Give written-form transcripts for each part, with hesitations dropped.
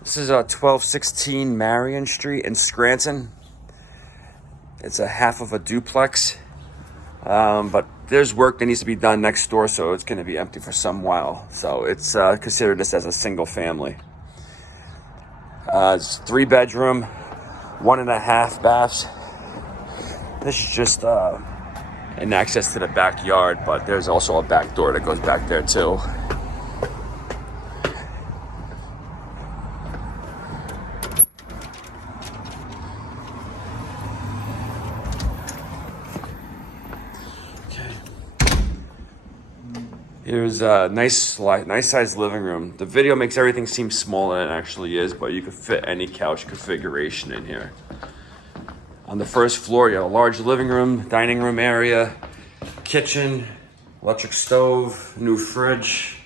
This is 1216 Marion Street in Scranton. It's a half of a duplex, but there's work that needs to be done next door, so it's going to be empty for some while. So it's considered this as a single family. It's 3-bedroom, 1.5 baths. This is just an access to the backyard, but there's also a back door that goes back there too. Here's a nice sized living room. The video makes everything seem smaller than it actually is, but you could fit any couch configuration in here. On the first floor, you have a large living room, dining room area, kitchen, electric stove, new fridge,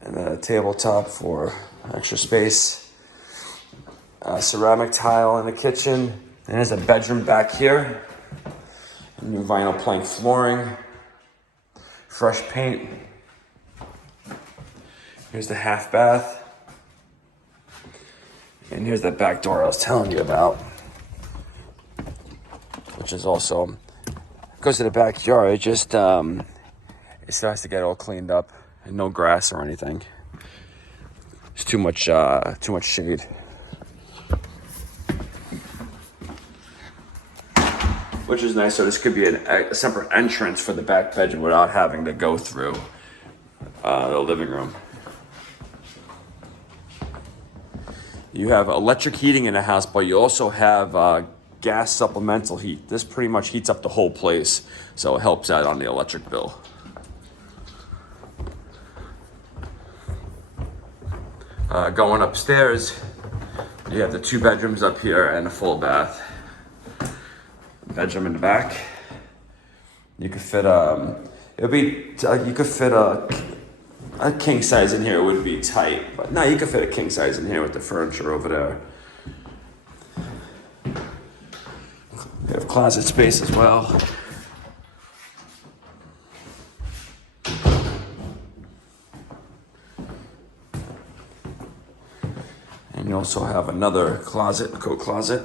and a tabletop for extra space. Ceramic tile in the kitchen. And there's a bedroom back here. New vinyl plank flooring. Fresh paint. Here's the half bath. And here's the back door I was telling you about, which is also goes to the backyard. It just it still has to get all cleaned up, and no grass or anything. It's too much shade. Which is nice. So this could be a separate entrance for the back bedroom without having to go through the living room. You have electric heating in the house, but you also have gas supplemental heat. This pretty much heats up the whole place, so it helps out on the electric bill. Going upstairs, you have the 2 bedrooms up here and a full bath. Bedroom in the back. You could fit you could fit a king size in here. It would be tight, but no, you could fit a king size in here with the furniture over there. You have closet space as well. And you also have another closet, coat closet.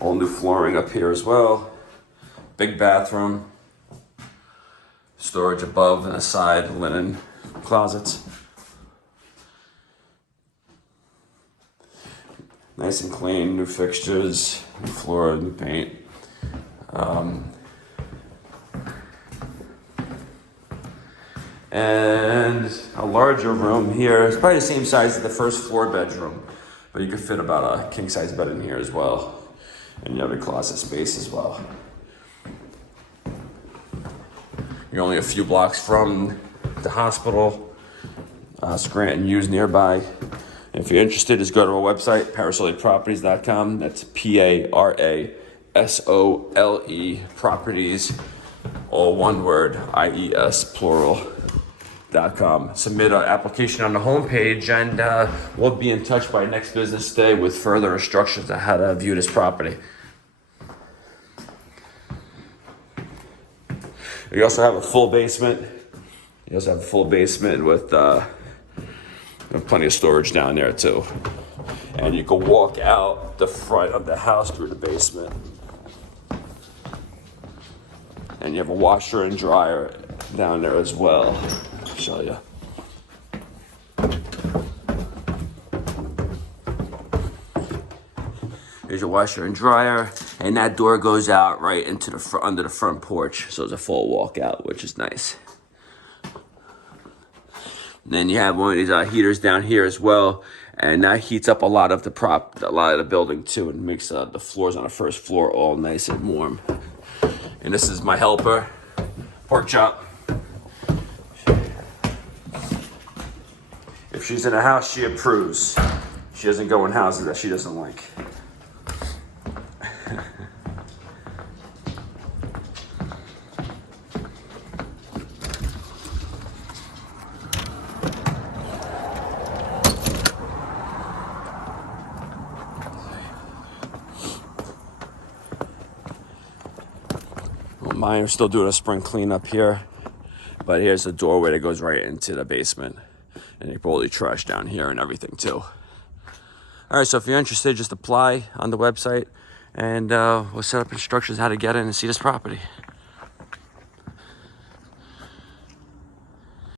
All new flooring up here as well. Big bathroom. Storage above and aside, linen closets. Nice and clean, new fixtures, new floor, new paint. And a larger room here. It's probably the same size as the first floor bedroom, but you could fit about a king size bed in here as well. And you have a closet space as well. You're only a few blocks from the hospital. Scranton U's nearby. And if you're interested, just go to our website, parasoleproperties.com. That's Parasole properties, all one word, IES plural.com. Submit an application on the homepage, and we'll be in touch by next business day with further instructions on how to view this property. You also have a full basement. You also have a full basement with plenty of storage down there too. And you can walk out the front of the house through the basement. And you have a washer and dryer down there as well. I'll show you. There's your washer and dryer, and that door goes out right into the under the front porch, so it's a full walkout, which is nice. And then you have one of these heaters down here as well, and that heats up a lot of the building too, and makes the floors on the first floor all nice and warm. And this is my helper, pork chop. If she's in a house, she approves. She doesn't go in houses that she doesn't like. Mine are still doing a spring cleanup here. But here's the doorway that goes right into the basement. And you put all your trash down here and everything too. All right, so if you're interested, just apply on the website and we'll set up instructions how to get in and see this property.